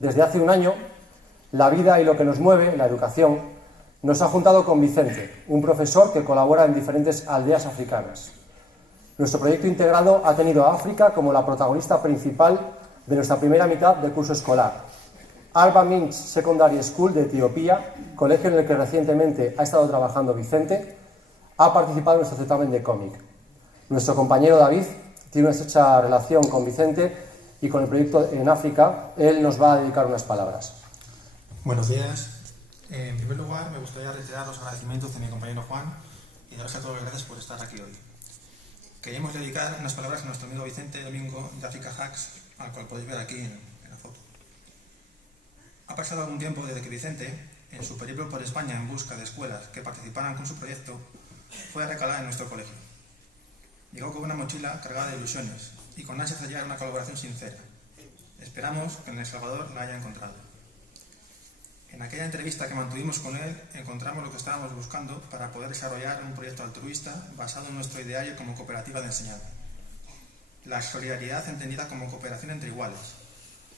Desde hace un año, la vida y lo que nos mueve, la educación, nos ha juntado con Vicente, un profesor que colabora en diferentes aldeas africanas. Nuestro proyecto integrado ha tenido a África como la protagonista principal de nuestra primera mitad de curso escolar. Alba Minch Secondary School de Etiopía, colegio en el que recientemente ha estado trabajando Vicente, ha participado en nuestro certamen de cómic. Nuestro compañero David tiene una estrecha relación con Vicente y con el proyecto en África. Él nos va a dedicar unas palabras. Buenos días. En primer lugar, me gustaría reiterar los agradecimientos de mi compañero Juan y daros a todos las gracias por estar aquí hoy. Queríamos dedicar unas palabras a nuestro amigo Vicente Domingo de Africa Hacks, al cual podéis ver aquí en la foto. Ha pasado algún tiempo desde que Vicente, en su periplo por España en busca de escuelas que participaran con su proyecto, fue a recalar en nuestro colegio. Llegó con una mochila cargada de ilusiones y con ansias de hallar una colaboración sincera. Esperamos que en El Salvador la haya encontrado. En aquella entrevista que mantuvimos con él, encontramos lo que estábamos buscando para poder desarrollar un proyecto altruista basado en nuestro ideario como cooperativa de enseñanza. La solidaridad entendida como cooperación entre iguales,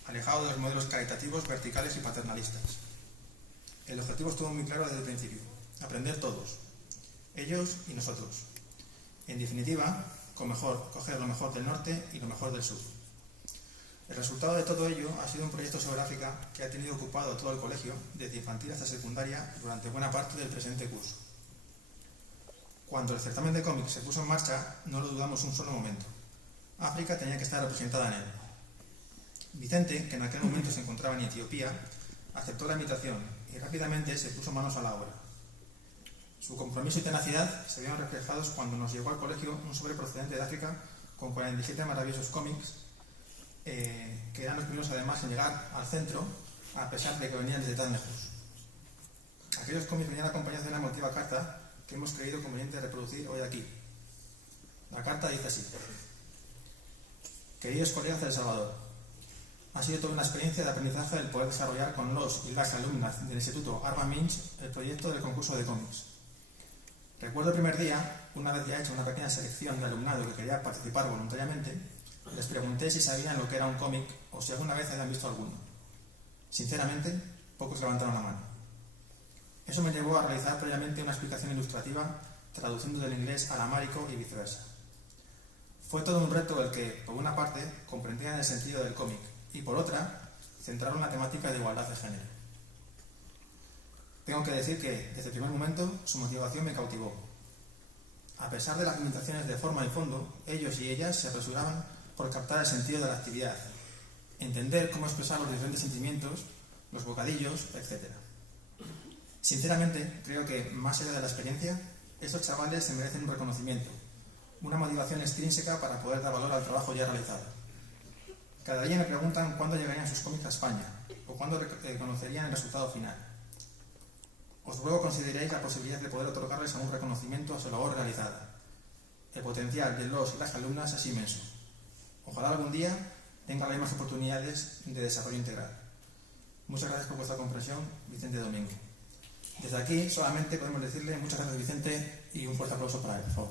alejado de los modelos caritativos, verticales y paternalistas. El objetivo estuvo muy claro desde el principio: aprender todos, ellos y nosotros. En definitiva, coger lo mejor del norte y lo mejor del sur. El resultado de todo ello ha sido un proyecto sobre África que ha tenido ocupado todo el colegio, desde infantil hasta secundaria, durante buena parte del presente curso. Cuando el certamen de cómics se puso en marcha, no lo dudamos un solo momento. África tenía que estar representada en él. Vicente, que en aquel momento se encontraba en Etiopía, aceptó la invitación y rápidamente se puso manos a la obra. Su compromiso y tenacidad se vieron reflejados cuando nos llegó al colegio un sobre procedente de África con 47 maravillosos cómics, que eran los primeros además en llegar al centro, a pesar de que venían desde tan lejos. Aquellos cómics venían acompañados de una emotiva carta que hemos creído conveniente reproducir hoy aquí. La carta dice así: queridos colegas de El Salvador, ha sido toda una experiencia de aprendizaje el poder desarrollar con los y las alumnas del Instituto Alba Minch el proyecto del concurso de cómics. Recuerdo el primer día, una vez ya hecha una pequeña selección de alumnado que quería participar voluntariamente, les pregunté si sabían lo que era un cómic o si alguna vez habían visto alguno. Sinceramente, pocos levantaron la mano. Eso me llevó a realizar previamente una explicación ilustrativa traduciendo del inglés al amárico y viceversa. Fue todo un reto el que, por una parte, comprendían el sentido del cómic y, por otra, centraron la temática de igualdad de género. Tengo que decir que, desde el primer momento, su motivación me cautivó. A pesar de las limitaciones de forma y fondo, ellos y ellas se apresuraban por captar el sentido de la actividad, entender cómo expresar los diferentes sentimientos, los bocadillos, etc. Sinceramente, creo que, más allá de la experiencia, estos chavales se merecen un reconocimiento, una motivación extrínseca para poder dar valor al trabajo ya realizado. Cada día me preguntan cuándo llegarían sus cómics a España, o cuándo conocerían el resultado final. Os ruego consideréis la posibilidad de poder otorgarles algún reconocimiento a su labor realizada. El potencial de los y las alumnas es inmenso. Ojalá algún día tengan las mismas oportunidades de desarrollo integral. Muchas gracias por vuestra comprensión, Vicente Domingo. Desde aquí solamente podemos decirle muchas gracias, Vicente, y un fuerte aplauso para él, por favor.